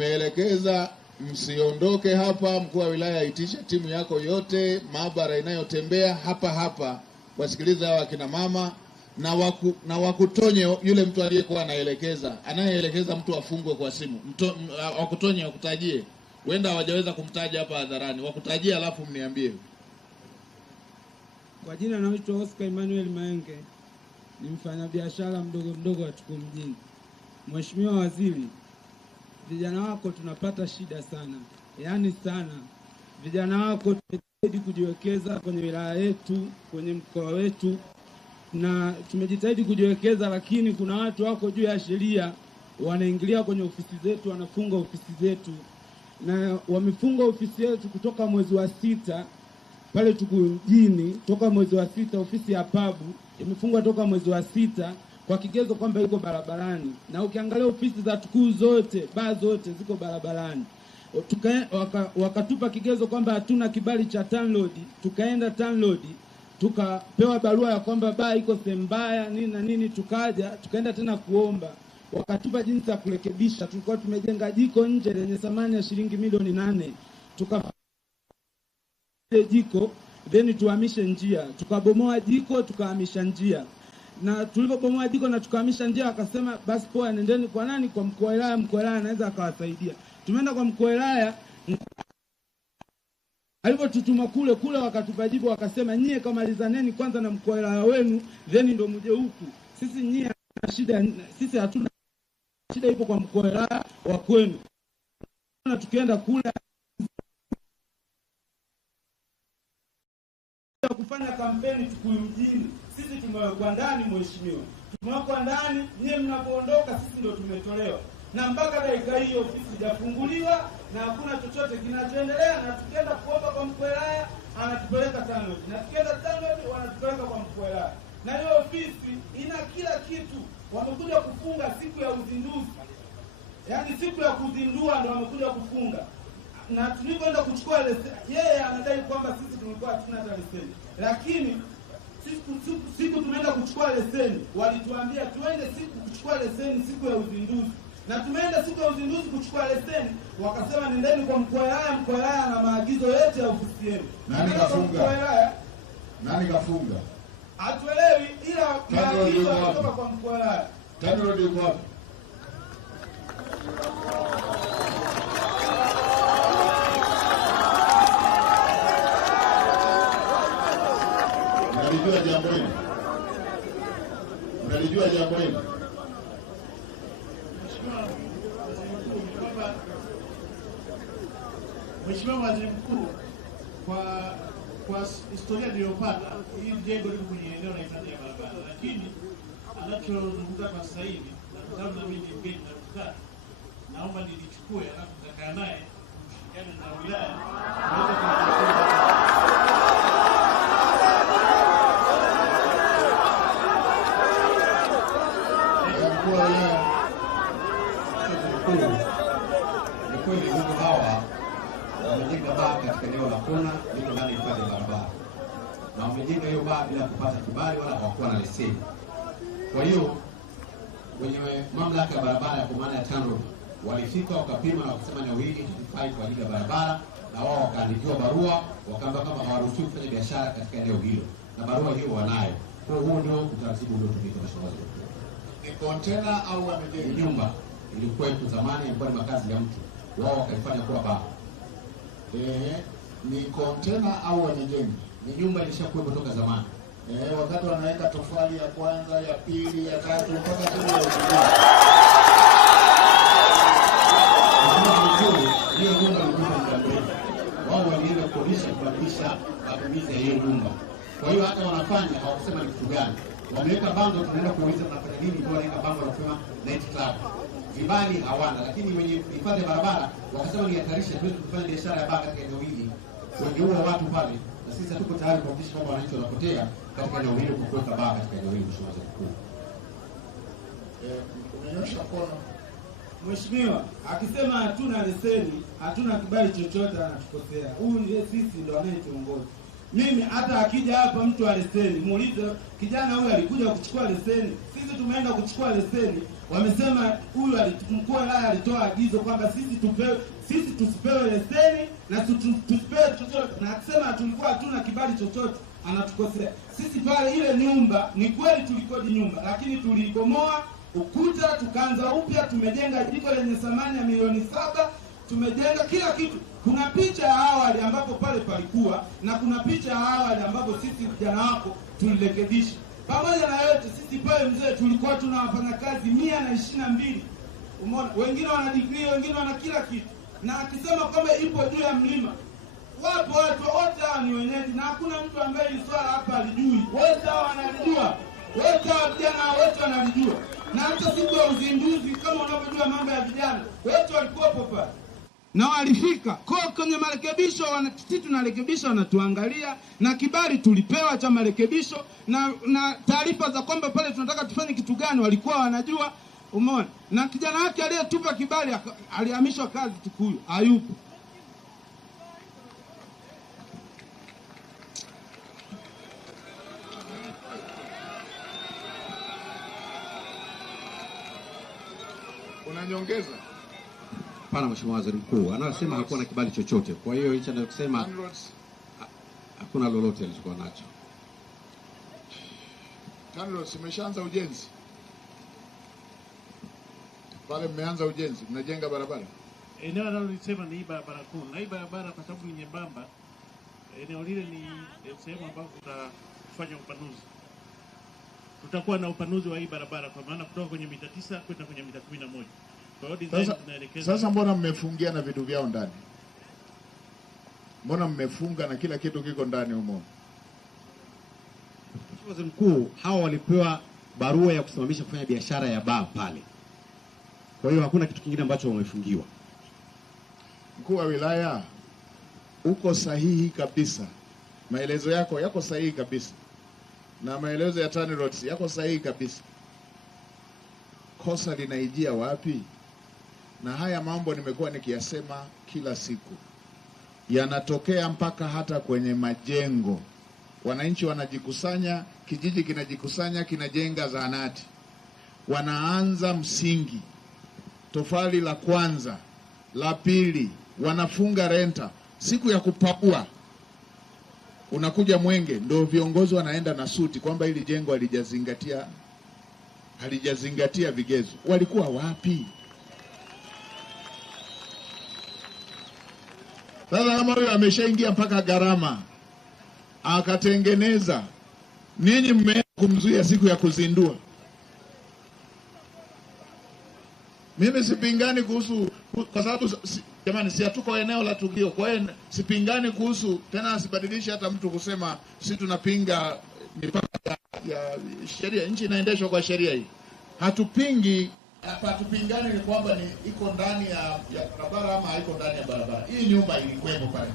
nimeelekeza msiondoke hapa. Mkuu wa wilaya aitishe timu yako yote, maabara inayotembea hapa wasikilize hao akina mama na wakutonye yule mtu aliyekuwa anayeelekeza mtu afungwe kwa simu. Wakutonye, wakutajie. Wenda hawajaweza kumtaja hapa hadharani. Wakutajie alafu mniambie. Kwa jina naitwa Oscar Emmanuel Maenge. Ni mfanyabiashara mdogo wa Tuko mjini. Mheshimiwa Waziri, vijana wako tunapata shida sana. Yaani sana. Vijana wako tumejitahidi kujiwekeza kwenye wilaya yetu, kwenye mkoa wetu, na tumejitahidi kujiwekeza, lakini kuna watu wako juu ya sheria wanaingilia kwenye ofisi zetu, wanafunga ofisi zetu. Na wamefunga ofisi yetu kutoka mwezi wa 6 pale Tuko mjini, toka mwezi wa 6 ofisi ya pabu imefungwa toka mwezi wa 6 kwa kigezo kwamba iko barabarani. Na ukiangalia ofisi za Tuko zote, baa zote ziko barabarani. Wakatupa kigezo kwamba hatuna kibali cha TANROADS. Tukaenda TANROADS, tukapewa barua ya kwamba baa iko sehemu mbaya nini, tukaenda tena kuomba. Wakatupa jinsi ya kurekebisha. Tulikuwa tumejenga jiko nje lenye thamani ya shilingi milioni 8. Jiko then tuhamishe njia. Tukabomoa jiko, tukahamisha njia. Na tulipobomoa jiko na tukahamisha njia, akasema basi poa, nendeni kwa nani? Kwa mkuu wa wilaya. Mkuu wa wilaya anaweza akawasaidia. Tumeenda kwa mkuu wa wilaya, alipotutuma kule wakatupa jibu, wakasema nyie kamalizaneni kwanza na mkuu wa wilaya wenu then ndio mje huku. Sisi nyie shida, sisi hatuna shida, ipo kwa mkuu wa wilaya wa kwenu. Na tukienda kule kufanya kampeni Tuko mjini, sisi tumewekwa ndani. Mheshimiwa, tumewekwa ndani, nyie mnapoondoka sisi ndio tumetolewa. Na mpaka dakika hiyo ofisi hajafunguliwa na hakuna chochote kinachoendelea. Na tukienda kuomba kwa mkuu wa wilaya anatupeleka TANROADS, na tukienda TANROADS wanatupeleka kwa mkuu wa wilaya. Na hiyo ofisi ina kila kitu. Wamekuja kufunga siku ya uzinduzi, yaani siku ya kuzindua ndio wamekuja kufunga. Na tulipoenda kuchukua leseni, yeye anadai kwamba sisi tulikuwa hatuna hata leseni. Lakini siku tumeenda kuchukua leseni, walituambia tuende siku kuchukua leseni siku ya uzinduzi. Na tumeenda siku ya uzinduzi kuchukua leseni, wakasema nendeni kwa mkuu wa wilaya. Mkuu wa wilaya na maagizo yote ya ofisi yenu. Nani kafunga? Nani kafunga? Hatuelewi, ila maagizo kutoka kwa mkuu wa wilaya. TANROADS yuko wapi? Mnalijua jambo hili? Mnalijua jambo hili? Mheshimiwa Waziri Mkuu, kwa historia niliyopata, hii jengo liko kwenye eneo la hifadhi ya barabara, lakini anachozungumza kwa sasa hivi, na sababu na mimi mgeni na mkutano, naomba nilichukue alafu nitakaa naye kushirikiana na wilaya ni kweli ndugu hawa wamejenga baa katika eneo la kona liko ndani ya hifadhi ya barabara, na wamejenga hiyo baa bila kupata kibali wala hawakuwa na leseni. Kwa hiyo wenye mamlaka ya barabara kwa maana ya TANROADS walifika wakapima na wakasema eneo hili halifai kwa ajili ya barabara, na wao wakaandikiwa barua wakaamba kama hawaruhusiwi kufanya biashara katika eneo hilo, na barua hiyo wanayo. Kwa hiyo huo ndio utaratibu uliotumika na shauri. Ni container au wamejenga? Nyumba ilikuwa zamani ilikuwa ni makazi ya mtu, wao wakaifanya kuwa baa. Ni container au wamejenga? Ni nyumba ilishakuwa kutoka zamani. Wakati wanaweka tofali ya kwanza, ya pili, ya tatu mpaka kile ya hiyo nyumba ilikuwa mjambo. Wao walienda kukodisha kubadilisha matumizi ya hiyo nyumba. Kwa hiyo hata wanafanya hawakusema ni kitu gani. Wameweka bango, tunaenda kuuliza tunafanya nini, ndio wanaweka bango la kusema night club. Vibali hawana, lakini wenye hifadhi ya barabara wakasema ni hatarishi tuweze kufanya biashara ya baa katika eneo hili. Wengeua watu pale, na sisi hatuko tayari kuhakikisha kwamba wananchi wanapotea katika eneo hilo kwa kuweka baa katika eneo hili. Mheshimiwa Waziri Mkuu, umenyosha mkono. Mheshimiwa akisema hatuna leseni, hatuna kibali chochote, anatukosea. Huyu ndiye sisi ndio anayetuongoza. Mimi hata akija hapa mtu wa leseni, muulize kijana huyu alikuja kuchukua leseni. Sisi tumeenda kuchukua leseni, wamesema huyu mkuu wa wilaya alitoa agizo kwamba sisi tusipewe leseni na tusipewe chochote, na akisema tulikuwa hatuna kibali chochote anatukosea. Sisi pale ile nyumba ni kweli tulikodi nyumba, lakini tulibomoa ukuta tukaanza upya, tumejenga jiko lenye thamani ya milioni 7, tumejenga kila kitu. Kuna picha ya awali ambapo pale palikuwa na kuna picha ya awali ambapo sisi vijana wako tulirekebisha. Pamoja na yote sisi pale mzee tulikuwa tuna wafanyakazi 122. Umeona, wengine wana degree, wengine wana kila kitu. Na akisema kwamba ipo juu ya mlima, wapo watu wote hao ni wenyeji na hakuna mtu ambaye hili swala hapa alijui. Wote hao wanalijua. Wote hao vijana wote wanalijua. Na hata siku ya uzinduzi kama unavyojua mambo ya vijana, wote walikuwa pale. Na walifika kwenye marekebisho, sisi tunarekebisha, wanatuangalia, na kibali tulipewa cha marekebisho na taarifa za kwamba pale tunataka tufanye kitu gani walikuwa wanajua. Umeona, na kijana wake aliyetupa kibali alihamishwa kazi Tukuyu, hayupo. Unanyongeza? Hapana, Mheshimiwa Waziri Mkuu, anasema hakuwa na kibali chochote. Kwa hiyo hicho anachosema hakuna lolote alichokuwa nacho. TANROADS imeshaanza ujenzi. Pale mmeanza ujenzi, mnajenga barabara. Eneo analolisema ni hii barabara kuu. Na hii barabara kwa sababu ni nyembamba, eneo lile ni sehemu ambapo tutafanya upanuzi. Tutakuwa na upanuzi wa hii barabara kwa maana kutoka kwenye mita 9 kwenda kwenye mita 11. Kwa hiyo design tunaelekeza. Sasa mbona mmefungia na vitu vyao ndani? Mbona mmefunga na kila kitu kiko ndani humo? Mheshimiwa Waziri Mkuu, hawa walipewa barua ya kusimamisha kufanya biashara ya baa pale. Kwa hiyo hakuna kitu kingine ambacho wamefungiwa. Mkuu wa wilaya, uko sahihi kabisa. Maelezo yako sahihi kabisa. Na maelezo ya TANROADS yako sahihi kabisa. Kosa linaijia wapi? Na haya mambo nimekuwa nikiyasema kila siku. Yanatokea mpaka hata kwenye majengo. Wananchi wanajikusanya, kijiji kinajikusanya, kinajenga zahanati. Wanaanza msingi, tofali la kwanza, la pili, wanafunga renta. Siku ya kupakua unakuja Mwenge, ndio viongozi wanaenda na suti kwamba hili jengo halijazingatia vigezo. Walikuwa wapi? Sasa kama huyo ameshaingia mpaka gharama akatengeneza, ninyi mmeenda kumzuia siku ya kuzindua. Mimi sipingani kuhusu, kwa sababu jamani, si hatuko eneo la tukio. Kwa hiyo sipingani kuhusu, tena asibadilishe hata mtu kusema sisi tunapinga mipaka ya sheria. Nchi inaendeshwa kwa sheria hii. Hatupingi, hatupingani ni kwamba ni iko ndani ya barabara ama haiko ndani ya barabara. Hii nyumba ilikuwepo pale.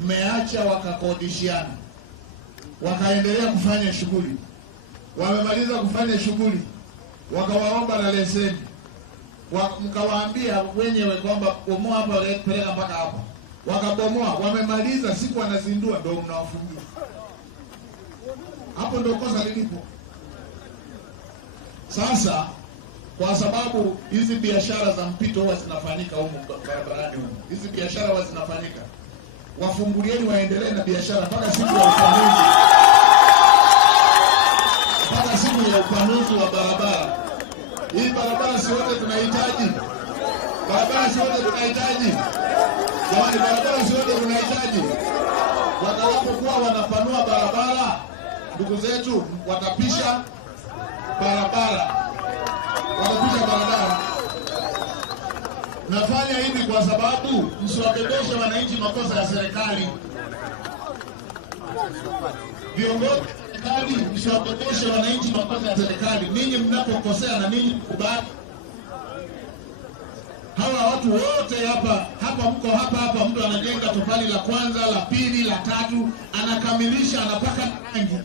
Mmeacha wakakodishiana, wakaendelea kufanya shughuli. Wamemaliza kufanya shughuli, wakawaomba na leseni. Mkawaambia wenyewe kwamba bomoa hapa, peleka mpaka hapa. Wakabomoa, wamemaliza, siku wanazindua ndio mnawafungia. Hapo ndio kosa lilipo. Sasa kwa sababu hizi biashara za mpito huwa zinafanyika huko barabarani huko. Hizi biashara huwa zinafanyika. Wafungulieni waendelee na biashara mpaka siku ya upanuzi. Mpaka siku ya upanuzi wa barabara. Hii barabara si wote tunahitaji. Barabara si wote tunahitaji. Jamani, barabara si wote tunahitaji. Watakapokuwa wanapanua barabara, ndugu zetu watapisha barabara. Watapisha barabara. Nafanya hivi kwa sababu msiwabebeshe wananchi makosa ya serikali. Viongozi serikali, msiwabebeshe wananchi makosa ya serikali. Ninyi mnapokosea na ninyi kubali. Hawa watu wote hapa mko hapa, mtu anajenga tofali la kwanza, la pili, la tatu, anakamilisha, anapaka rangi.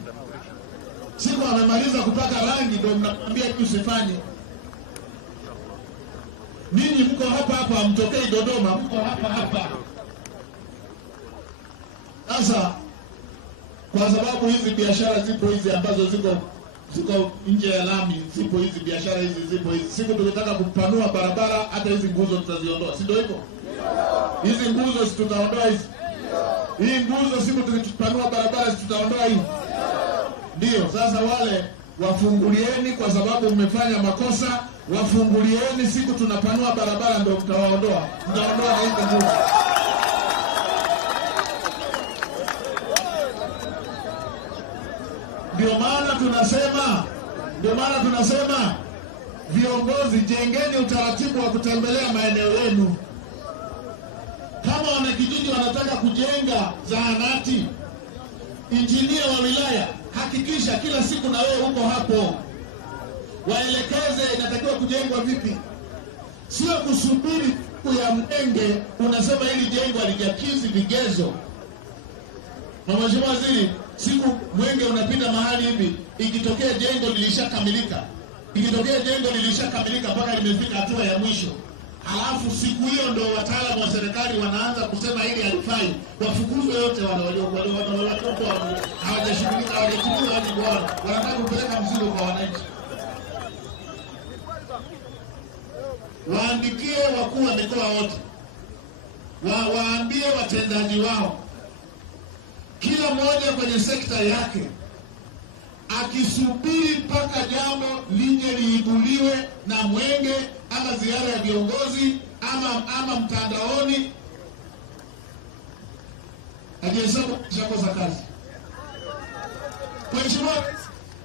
Siku amemaliza kupaka rangi ndio mnakwambia usifanye. Ninyi mko hapa, mtokei Dodoma, mko hapa. Sasa kwa sababu hizi biashara zipo hizi ambazo ziko nje ya lami, zipo hizi biashara hizi, zipo hizi. Siku tukitaka kupanua barabara, hata hizi nguzo tutaziondoa, si ndio hivyo? Hizi nguzo si tutaondoa hizi. Hii nguzo siku tukipanua barabara si tutaondoa hii. Ndio, sasa wale wafungulieni, kwa sababu mmefanya makosa, wafungulieni, siku tunapanua barabara ndio mtawaondoa. Mtaondoa na hizi nguzo. Ndio maana tunasema viongozi, jengeni utaratibu wa kutembelea maeneo yenu. Kama wanakijiji wanataka kujenga zahanati, injinia wa wilaya, hakikisha kila siku na wewe uko hapo, waelekeze inatakiwa kujengwa vipi. Sio kusubiri siku ya Mwenge unasema hili jengo halijakidhi vigezo. Na Mheshimiwa Waziri, siku Mwenge unapita mahali hivi, ikitokea jengo lilishakamilika mpaka limefika hatua ya mwisho, halafu siku hiyo ndio wataalamu wa serikali wanaanza kusema hili halifai, wafukuzwe yote wale watoto hawajashughulika, hawajachukua wajibu wao, wanataka kupeleka mzigo kwa wananchi. Waandikie wakuu wa mikoa wote, waambie watendaji wao, kila mmoja kwenye sekta yake, akisubiri mpaka jambo lije liibuliwe na Mwenge ama ziara ya viongozi ama mtandaoni, ajihesabu kishakosa kazi.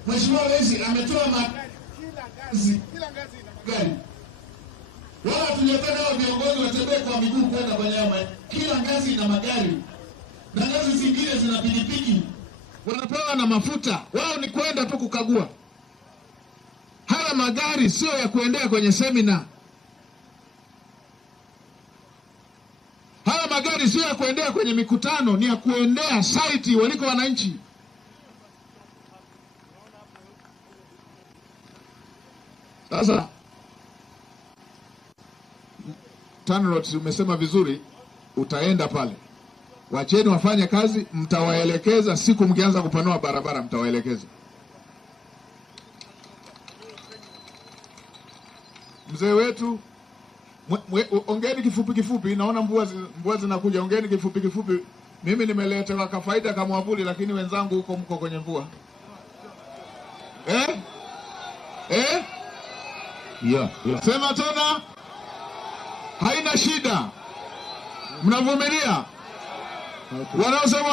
Mheshimiwa Rais ametoa gari. Wala tunataka hao viongozi watembee kwa miguu kwenda kwenye kila ngazi ina magari. Na ngazi zingine zina pikipiki. Wanapewa na mafuta. Wao ni kwenda tu kukagua. Haya magari sio ya kuendea kwenye semina. Haya magari sio ya kuendea kwenye mikutano, ni ya kuendea site waliko wananchi. Sasa TANROADS umesema vizuri, utaenda pale. Wacheni wafanye kazi, mtawaelekeza siku mkianza kupanua barabara, mtawaelekeza. Mzee wetu, ongeni kifupi, naona mvua zinakuja, ongeni kifupi. Mimi nimeletewa kafaida kama mwavuli, lakini wenzangu huko mko kwenye mvua. Yeah. Sema tena. Haina shida. Mnavumilia. Wanaosema